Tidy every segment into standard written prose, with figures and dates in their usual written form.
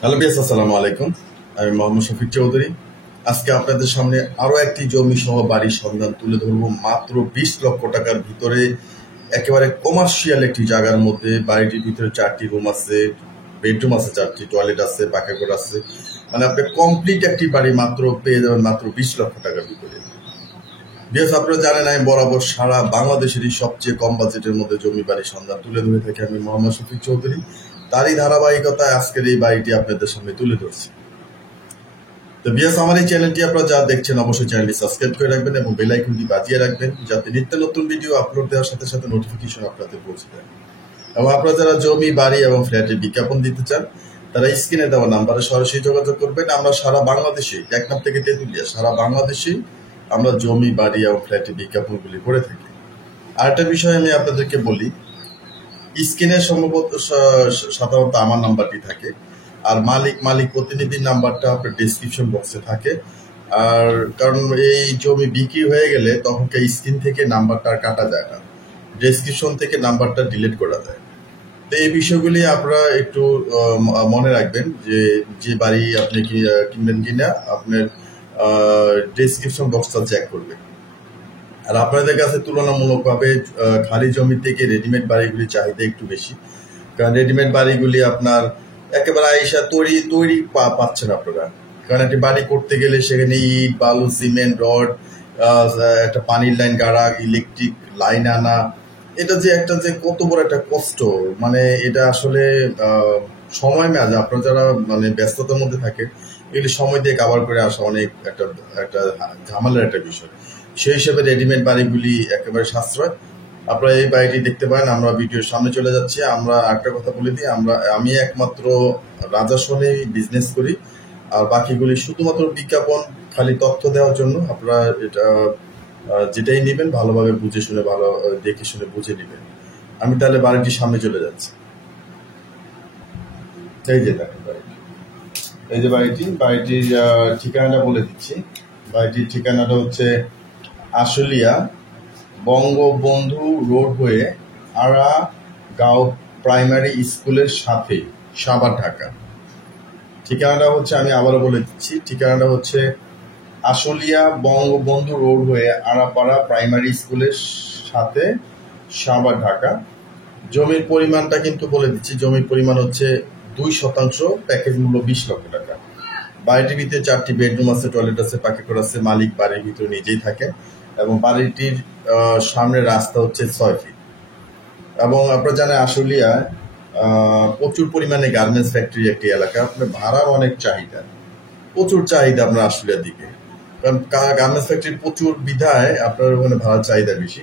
Hello বিয়াস, আসসালামু আলাইকুম। আমি মোহাম্মদ শফিক চৌধুরী। আজকে আপনাদের সামনে আরো একটি জমি সহ বাড়ির সন্ধান তুলে ধরবো। মাত্র 20 লক্ষ টাকার ভিতরে একেবারে কমার্শিয়াল একটি জায়গার মধ্যে বাড়িটির ভিতরে 4টি রুম আছে, বেডরুম আছে 4টি, টয়লেট আছে, পাকাঘর আছে। মানে আপনি কমপ্লিট একটি বাড়ি মাত্র পেয়ে যাবেন মাত্র 20 লক্ষ টাকার ভিতরে। বিয়াস, আপনারা জানেন আমি বরাবর সারা বাংলাদেশেরই সবচেয়ে কম বাজেটের মধ্যে জমি বাড়ির সন্ধান তুলে ধরে থাকি আমি মোহাম্মদ শফিক চৌধুরী। তারই ধারাবাহিকতায় আজকের এই বাড়িটি আপনাদের সামনে তুলে ধরছি। তো বিয়াস, আমার এই চ্যানেলটি আপনারা যা দেখছেন অবশ্যই চ্যানেলটি সাবস্ক্রাইব করে রাখবেন এবং বেল আইকনটি বাজিয়ে রাখবেন, যাতে নিত্য নতুন ভিডিও আপলোড দেওয়ার সাথে সাথে নোটিফিকেশন আপনাদের পৌঁছে যায়। এবং আপনারা যারা জমি বাড়ি এবং ফ্ল্যাটের বিজ্ঞাপন দিতে চান তারা স্ক্রিনে দেওয়া নাম্বারে সরাসরি যোগাযোগ করবেন। আমরা সারা বাংলাদেশে, টেকনাফ থেকে তেঁতুলিয়া, সারা বাংলাদেশে আমরা জমি বাড়ি এবং ফ্ল্যাটের বিজ্ঞাপনগুলি করে থাকি। আরেকটা বিষয় আমি আপনাদেরকে বলি, স্ক্রিনে সম্ভবত সাধারণত আমার নাম্বারটি থাকে, আর মালিক প্রতিনিধির নাম্বারটা আপনার ডেসক্রিপশন বক্সে থাকে। আর কারণ এই জমি বিক্রি হয়ে গেলে তখন স্ক্রিন থেকে নাম্বারটা আর কাটা যায় না, ডেসক্রিপশন থেকে নাম্বারটা ডিলিট করা যায়। তো এই বিষয়গুলি আপনারা একটু মনে রাখবেন যে বাড়ি আপনি কিনবেন কিনা আপনার ডেসক্রিপশন বক্সটা চেক করবেন। আর আপনাদের কাছে তুলনামূলকভাবে খালি জমি থেকে রেডিমেড বাড়িগুলির চাহিদা একটু বেশি, কারণ রেডিমেড বাড়িগুলি আপনার একেবারে আইসা তৈরি পাচ্ছেন আপনারা। কারণ একটি বাড়ি করতে গেলে সেখানে ইট, বালু, সিমেন্ট, রড, একটা পানির লাইন গাড়া, ইলেকট্রিক লাইন আনা, এটা যে কত বড় একটা কষ্ট। মানে এটা আসলে সময় মেয়াদ, আপনারা যারা মানে ব্যস্ততার মধ্যে থাকে এগুলি সময় দিয়ে কাভার করে আসা অনেক একটা ঝামেলার একটা বিষয়। সেই হিসেবে রেডিমেড বাড়িগুলি একেবারে সাশ্রয়। আপনারা এই বাড়িটি দেখতে পারেন। আমরা ভিডিওর সামনে চলে যাচ্ছি। আমরা একটা কথা বলে দিই, আমি একমাত্র রাজাসনে বিজনেস করি, আর বাকিগুলি শুধুমাত্র বিজ্ঞাপন, খালি তথ্য দেওয়ার জন্য। আপনারা এটা যেটাই নেবেন ভালোভাবে বুঝে শুনে, ভালো দেখে শুনে বুঝে নেবেন। আমি তাহলে বাড়িটির সামনে চলে যাচ্ছি। এই যে দেখেন বাড়িটি, এই যে বাড়িটির ঠিকানাটা বলে দিচ্ছি। বাড়িটির ঠিকানাটা হচ্ছে আশুলিয়া বঙ্গবন্ধু রোড হয়ে আড়াগাঁও প্রাইমারি স্কুলের সাথে, সাভার, ঢাকা। ঠিকানাটা হচ্ছে, আমি আবারও বলে দিচ্ছি, ঠিকানাটা হচ্ছে আশুলিয়া বঙ্গবন্ধু রোড হয়ে আড়াপাড়া প্রাইমারি স্কুলের সাথে, সাভার, ঢাকা। জমির পরিমাণটা কিন্তু বলে দিচ্ছি, জমির পরিমাণ হচ্ছে 2%, প্যাকেজ মূল্য 20 লক্ষ টাকা। বাড়িটির ভিতরে 4টি বেডরুম আছে, টয়লেট আছে, পাকাঘর আছে। মালিক বাড়ির ভিতরে নিজেই থাকে এবং বাড়িটির সামনের রাস্তা হচ্ছে 6 ফিট। এবং আপনারা জানেন আশুলিয়া প্রচুর পরিমাণে গার্মেন্টস ফ্যাক্টরির একটি এলাকা। আপনার ভাড়ার অনেক চাহিদা, প্রচুর চাহিদা আপনার আশুলিয়ার দিকে, কারণ গার্মেন্টস ফ্যাক্টরির প্রচুর বিধায় আপনার ওখানে ভাড়ার চাহিদা বেশি।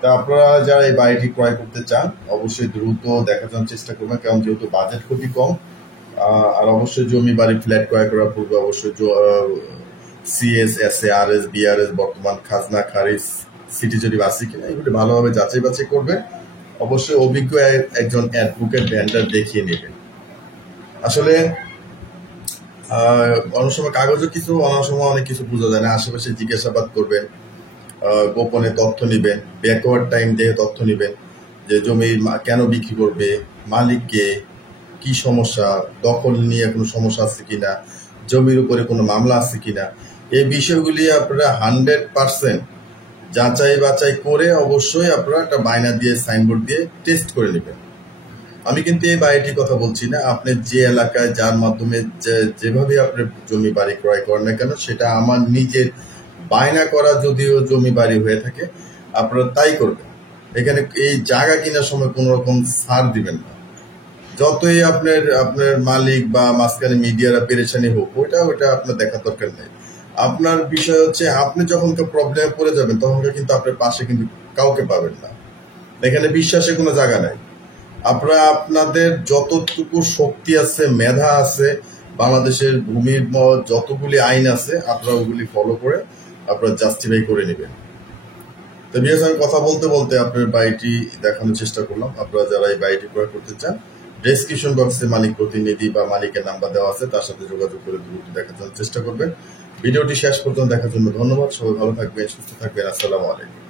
তা আপনারা যারা এই বাড়িটি ক্রয় করতে চান অবশ্যই দ্রুত দেখার চেষ্টা করবেন, কারণ যেহেতু বাজেট খুবই কম। আর অবশ্যই জমি বাড়ি ফ্ল্যাট ক্রয় করার পূর্বে অবশ্যই সিএস, এসএ, আরএস, বিআরএস, বর্তমান খাজনা খারিজ, সিটি জরিপ আছে কিনা এগুলি ভালোভাবে যাচাই বাছাই করবে। অবশ্যই অভিজ্ঞ একজন অ্যাডভোকেট ভেন্ডার দেখিয়ে নেবেন। আসলে অনেক সময় কাগজও কিছু, অনেক সময় অনেক কিছু বোঝা যায় না। আশেপাশে জিজ্ঞাসাবাদ করবেন, গোপনে তথ্য নিবেন, ব্যাকওয়ার্ড টাইম দিয়ে তথ্য নিবেন, যে জমি কেন বিক্রি করবে, মালিককে, কি সমস্যা, দখল নিয়ে কোনো সমস্যা আছে কিনা, জমির উপরে কোনো মামলা আছে কিনা, এই বিষয়গুলি আপনারা 100% যাচাই বাছাই করে অবশ্যই আপনারা একটা বায়না দিয়ে, সাইনবোর্ড দিয়ে টেস্ট করে নেবেন। আমি কিন্তু এই বাড়িটির কথা বলছি না, আপনি যে এলাকায় যার মাধ্যমে যেভাবে আপনি জমি বাড়ি ক্রয় করেন না কেন, সেটা আমার নিজের বায়না করা যদিও জমি বাড়ি হয়ে থাকে, আপনারা তাই করবেন। এখানে এই জায়গা কেনার সময় কোনো রকম ছাড় দিবেন না। যতই আপনার মালিক বা মাঝখানে মিডিয়ারা পেরেশানি হোক, ওটা আপনার দেখার দরকার নেই। আপনার বিষয় হচ্ছে আপনি যখন প্রবলেমে পড়ে যাবেন তখন কিন্তু আপনার পাশে কিন্তু কাউকে পাবেন না। এখানে বিশ্বাসের কোনো জায়গা নাই। আপনারা আপনাদের যতটুকু শক্তি আছে, মেধা আছে, বাংলাদেশের ভূমির যতগুলি আইন আছে আপনারা ওগুলি ফলো করে আপনারা জাস্টিফাই করে নেবেন। তো বিয়াস, আমি কথা বলতে বলতে আপনার বাড়িটি দেখানোর চেষ্টা করলাম। আপনারা যারা এই বাড়িটি ক্রয় করতে চান ডেসক্রিপশন বক্সে মালিক প্রতিনিধি বা মালিকের নাম্বার দেওয়া আছে, তার সাথে যোগাযোগ করে দ্রুত দেখার চেষ্টা করবেন। ভিডিওটি শেষ পর্যন্ত দেখার জন্য ধন্যবাদ। সবাই ভালো থাকবেন, সুস্থ থাকবেন। আসসালামু আলাইকুম।